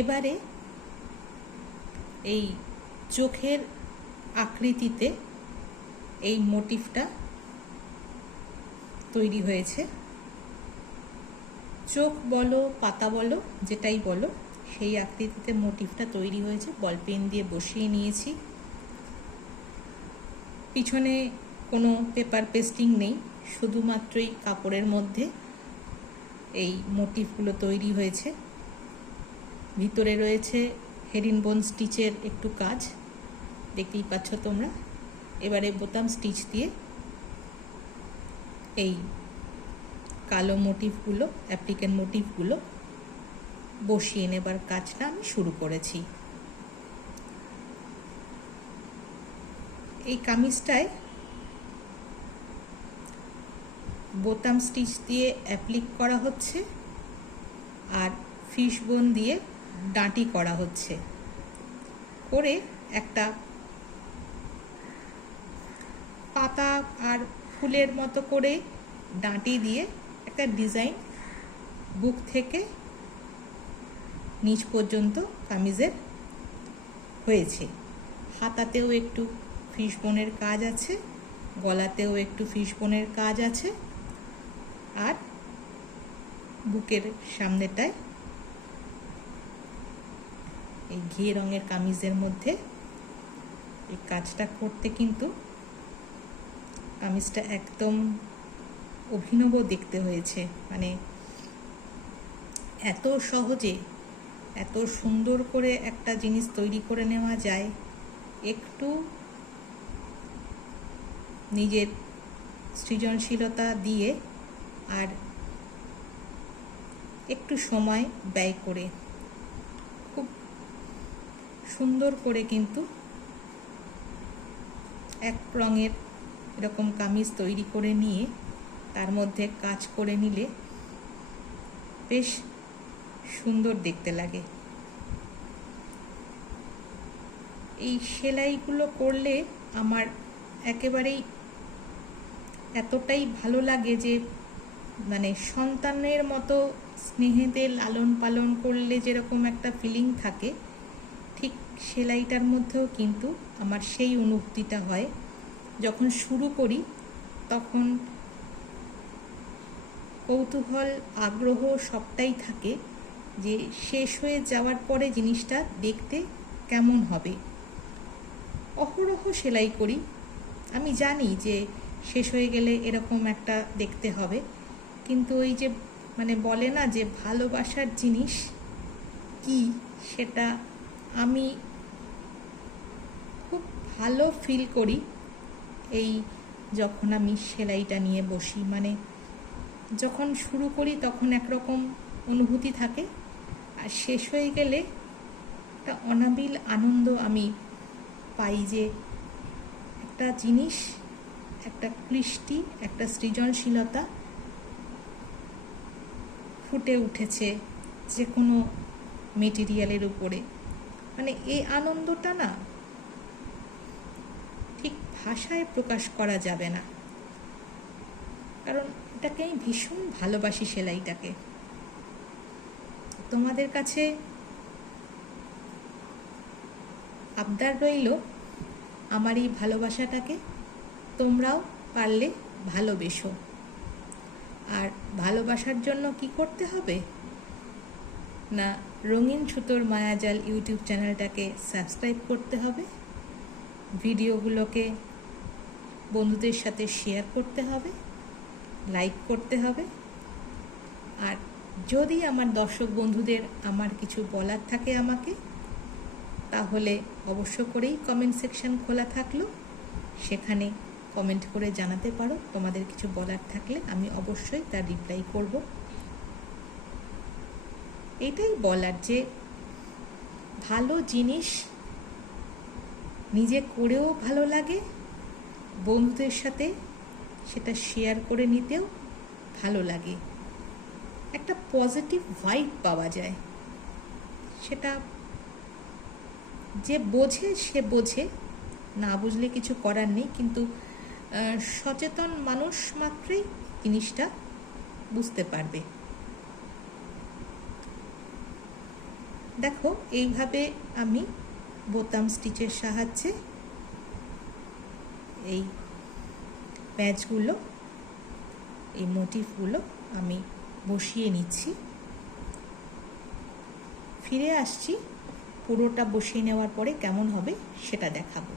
এবারে এই চোখের আকৃতিতে এই মোটিভটা তৈরি হয়েছে। চোখ বলো, পাতা বলো, যেটাই বলো, সেই আকৃতিতে মোটিভটা তৈরি হয়েছে। বল পেন দিয়ে বসিয়ে নিয়েছি। পিছনে কোনো পেপার পেস্টিং নেই, শুধুমাত্রই কাপড়ের মধ্যে এই মোটিভগুলো তৈরি হয়েছে। ভিতরে রয়েছে হেরিনবোন স্টিচের একটু কাজ, দেখতেই পাচ্ছ তোমরা। এবারে বোতাম স্টিচ দিয়ে এই কালো মোটিভগুলো, অ্যাপ্লিকেন মোটিভগুলো বসিয়ে নেবার কাজটা আমি শুরু করেছি। এই কামিজটায় বোতাম স্টিচ দিয়ে অ্যাপ্লিক করা হচ্ছে আর ফিশবোন দিয়ে ডাঁটি করা হচ্ছে, করে একটা পাতা আর ফুলের মতো করে ডাঁটি দিয়ে একটা ডিজাইন বুক থেকে নিচ পর্যন্ত কামিজের হয়েছে। হাতাতেও একটু ফিশবোনের কাজ আছে, গলাতেও একটু ফিশবোনের কাজ আছে, আর বুকের সামনেটায় এই ঘিয়ে রঙের কামিজের মধ্যে এই কাজটা করতে কিন্তু কামিজটা একদম অভিনব দেখতে হয়েছে। মানে এত সহজে এত সুন্দর করে একটা জিনিস তৈরি করে নেওয়া যায় একটু নিজের সৃজনশীলতা দিয়ে আর একটু সময় ব্যয় করে। খুব সুন্দর করে কিন্তু এক রঙের এরকম কামিজ তৈরি করে নিয়ে তার মধ্যে কাজ করে নিলে বেশ সুন্দর দেখতে লাগে। এই সেলাইগুলো করলে আমার একেবারেই এতটাই ভালো লাগে যে মানে সন্তানের মতো স্নেহেতে লালন পালন করলে যেরকম একটা ফিলিং থাকে, ঠিক সেলাইটার মধ্যেও কিন্তু আমার সেই অনুভূতিটা হয়। যখন শুরু করি তখন কৌতূহল, আগ্রহ সবটাই থাকে যে শেষ হয়ে যাওয়ার পরে জিনিসটা দেখতে কেমন হবে। অহরহ সেলাই করি, আমি জানি যে শেষ হয়ে গেলে এরকম একটা দেখতে হবে, কিন্তু ওই যে মানে বলে না যে ভালোবাসার জিনিস কি, সেটা আমি খুব ভালো ফিল করি এই যখন আমি সেলাইটা নিয়ে বসি। মানে যখন শুরু করি তখন একরকম অনুভূতি থাকে, আর শেষ হয়ে গেলে একটা অনাবিল আনন্দ আমি পাই যে একটা জিনিস, একটা কৃষ্টি, একটা সৃজনশীলতা ফুটে উঠেছে যে কোনো মেটেরিয়ালের উপরে। মানে এই আনন্দটা না ঠিক ভাষায় প্রকাশ করা যাবে না, কারণ এটাকে আমি ভীষণ ভালোবাসি সেলাইটাকে। তোমাদের কাছে আবদার রইল আমার এই ভালোবাসাটাকে তোমরাও পারলে ভালোবেসো। আর ভালোবাসার জন্য কি করতে হবে না, রঙিন সুতোর মায়াজাল ইউটিউব চ্যানেলটাকে সাবস্ক্রাইব করতে হবে, ভিডিওগুলোকে বন্ধুদের সাথে শেয়ার করতে হবে, লাইক করতে হবে। আর যদি আমার দর্শক বন্ধুদের আমার কিছু বলার থাকে আমাকে, তাহলে অবশ্য করেই কমেন্ট সেকশন খোলা থাকলো, সেখানে কমেন্ট করে জানাতে পারো। তোমাদের কিছু বলার থাকলে আমি অবশ্যই তার রিপ্লাই করব। এটাই বলার যে ভালো জিনিস নিজে করেও ভালো লাগে, বন্ধুদের সাথে সেটা শেয়ার করে নিতেও ভালো লাগে, একটা পজিটিভ ভাইব পাওয়া যায়। সেটা যে বোঝে সে বোঝে, না বুঝলে কিছু করার নেই, কিন্তু সচেতন মানুষ মাত্রই জিনিসটা বুঝতে পারবে। দেখো এইভাবে আমি বোতাম স্টিচের সাহায্যে এই প্যাচগুলো, এই মোটিফগুলো আমি বসিয়ে নিচ্ছি। ফিরে আসছি পুরোটা বসিয়ে নেওয়ার পরে কেমন হবে সেটা দেখাবো।